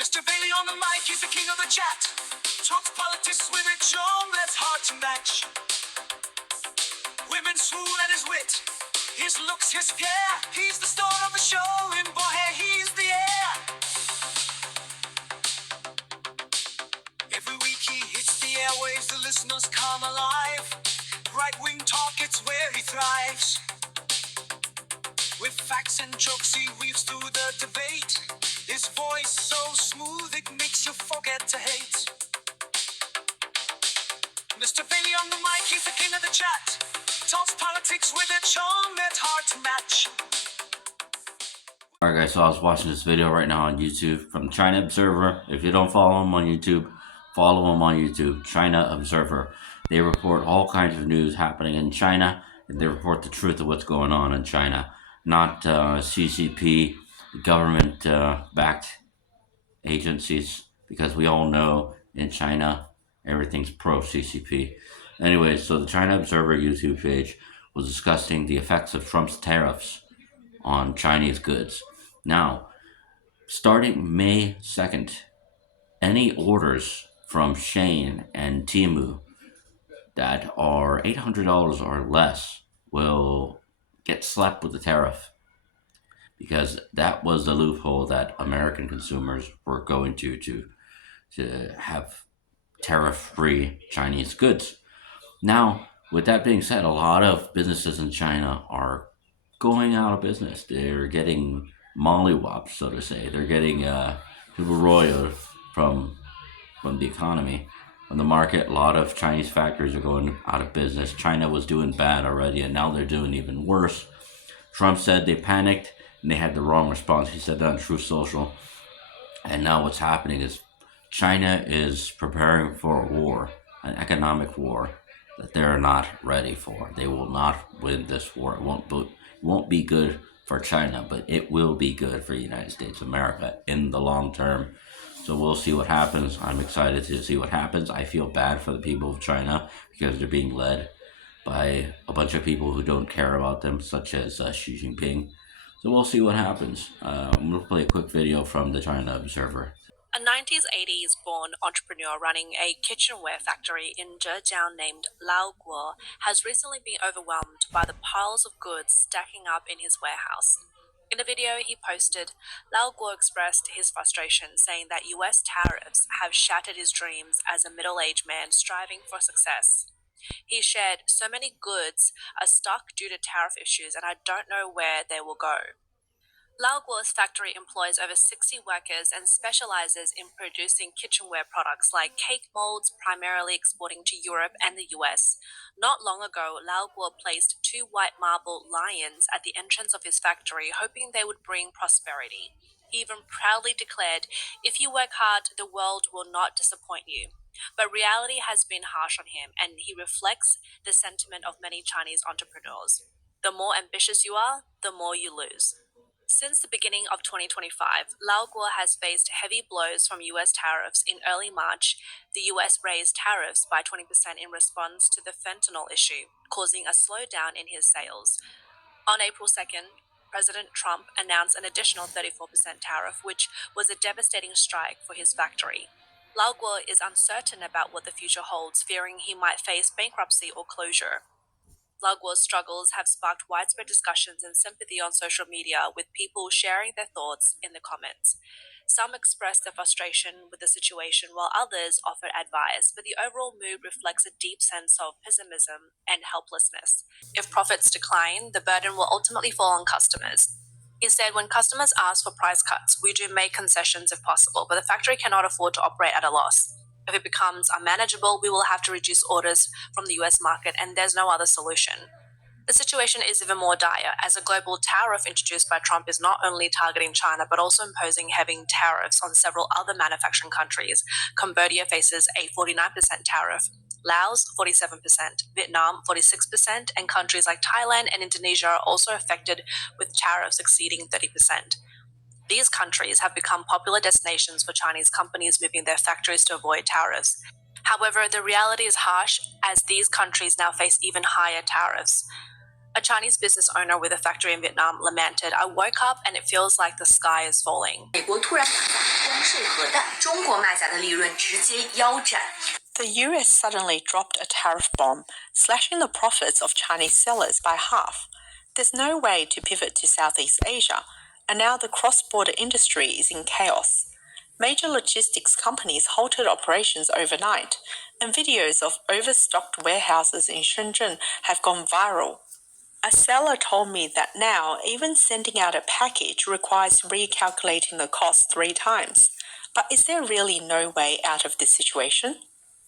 Mr. Bailey on the mic, he's the king of the chat. Talks politics with a charm that's hard to match. Women swoon at his wit, his looks, his flair. He's the star of the show, and boy, he's the air. Every week he hits the airwaves, the listeners come alive. Right-wing talk, it's where he thrives. With facts and jokes he weaves through the debate. His voice so smooth it makes you forget to hate. Mr. Bailey on the mic, he's the king of the chat. Talks politics with a charm that's hard to match. Alright guys, so I was watching this video right now on YouTube from China Observer. If you don't follow him on YouTube, follow him on YouTube, China Observer. They report all kinds of news happening in China, and they report the truth of what's going on in China. Not CCP, government-backed agencies, because we all know in China, everything's pro-CCP. Anyway, so the China Observer YouTube page was discussing the effects of Trump's tariffs on Chinese goods. Now, starting May 2nd, any orders from Shein and Temu that are $800 or less will get slapped with the tariff, because that was the loophole that American consumers were going to have tariff-free Chinese goods. Now, with that being said, a lot of businesses in China are going out of business. They're getting mollywopped, so to say. They're getting roiled from the economy, from the market. A lot of Chinese factories are going out of business. China was doing bad already, and now they're doing even worse. Trump said they panicked and they had the wrong response. He said that on Truth Social. And now what's happening is China is preparing for a war, an economic war that they're not ready for. They will not win this war. It won't be good for China, but it will be good for the United States of America in the long term. So we'll see what happens. I'm excited to see what happens. I feel bad for the people of China because they're being led by a bunch of people who don't care about them, such as Xi Jinping. So we'll see what happens. I'm going to play a quick video from the China Observer. A 1980s born entrepreneur running a kitchenware factory in Zhejiang named Lao Guo has recently been overwhelmed by the piles of goods stacking up in his warehouse. In a video he posted, Lao Guo expressed his frustration, saying that US tariffs have shattered his dreams as a middle-aged man striving for success. He shared, "So many goods are stuck due to tariff issues and I don't know where they will go." Lao Guo's factory employs over 60 workers and specializes in producing kitchenware products like cake molds, primarily exporting to Europe and the US. Not long ago, Lao Guo placed 2 white marble lions at the entrance of his factory, hoping they would bring prosperity. He even proudly declared, "If you work hard, the world will not disappoint you." But reality has been harsh on him, and he reflects the sentiment of many Chinese entrepreneurs. The more ambitious you are, the more you lose. Since the beginning of 2025, Lao Guo has faced heavy blows from US tariffs. In early March, the US raised tariffs by 20% in response to the fentanyl issue, causing a slowdown in his sales. On April 2nd, President Trump announced an additional 34% tariff, which was a devastating strike for his factory. Lao Guo is uncertain about what the future holds, fearing he might face bankruptcy or closure. Lao Guo's struggles have sparked widespread discussions and sympathy on social media, with people sharing their thoughts in the comments. Some expressed their frustration with the situation, while others offered advice, but the overall mood reflects a deep sense of pessimism and helplessness. If profits decline, the burden will ultimately fall on customers. He said, "When customers ask for price cuts, we do make concessions if possible, but the factory cannot afford to operate at a loss. If it becomes unmanageable, we will have to reduce orders from the US market, and there's no other solution." The situation is even more dire, as a global tariff introduced by Trump is not only targeting China, but also imposing heavy tariffs on several other manufacturing countries. Cambodia faces a 49% tariff, Laos 47%, Vietnam 46%, and countries like Thailand and Indonesia are also affected with tariffs exceeding 30%. These countries have become popular destinations for Chinese companies moving their factories to avoid tariffs. However, the reality is harsh, as these countries now face even higher tariffs. A Chinese business owner with a factory in Vietnam lamented, "I woke up and it feels like the sky is falling." 美国突然打下关税核弹，中国卖家的利润直接腰斩。The US suddenly dropped a tariff bomb, slashing the profits of Chinese sellers by half. There's no way to pivot to Southeast Asia, and now the cross-border industry is in chaos. Major logistics companies halted operations overnight, and videos of overstocked warehouses in Shenzhen have gone viral. A seller told me that now even sending out a package requires recalculating the cost 3 times. But is there really no way out of this situation?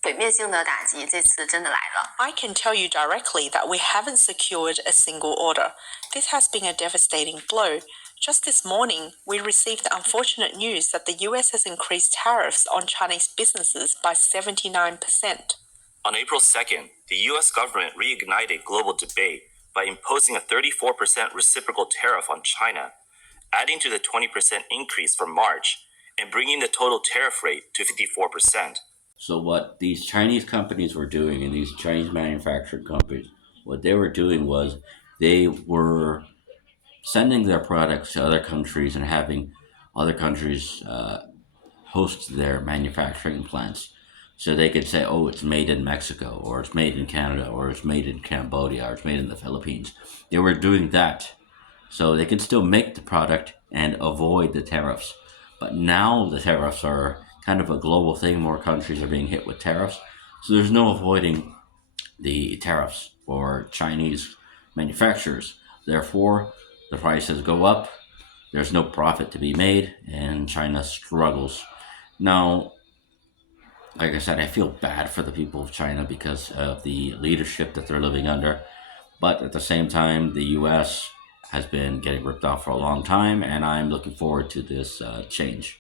毁灭性的打击这次真的来了。I can tell you directly that we haven't secured a single order. This has been a devastating blow. Just this morning, we received the unfortunate news that the US has increased tariffs on Chinese businesses by 79%. On April 2nd, the U.S. government reignited global debate by imposing a 34% reciprocal tariff on China, adding to the 20% increase from March and bringing the total tariff rate to 54%. So what these Chinese companies were doing, and these Chinese manufacturing companies, what they were doing was they were sending their products to other countries and having other countries host their manufacturing plants. So they could say, oh, it's made in Mexico, or it's made in Canada, or it's made in Cambodia, or it's made in the Philippines. They were doing that. So they could still make the product and avoid the tariffs. But now the tariffs are kind of a global thing. More countries are being hit with tariffs. So there's no avoiding the tariffs for Chinese manufacturers. Therefore, the prices go up. There's no profit to be made, and China struggles. Now, like I said, I feel bad for the people of China because of the leadership that they're living under. But at the same time, the U.S. has been getting ripped off for a long time, and I'm looking forward to this change.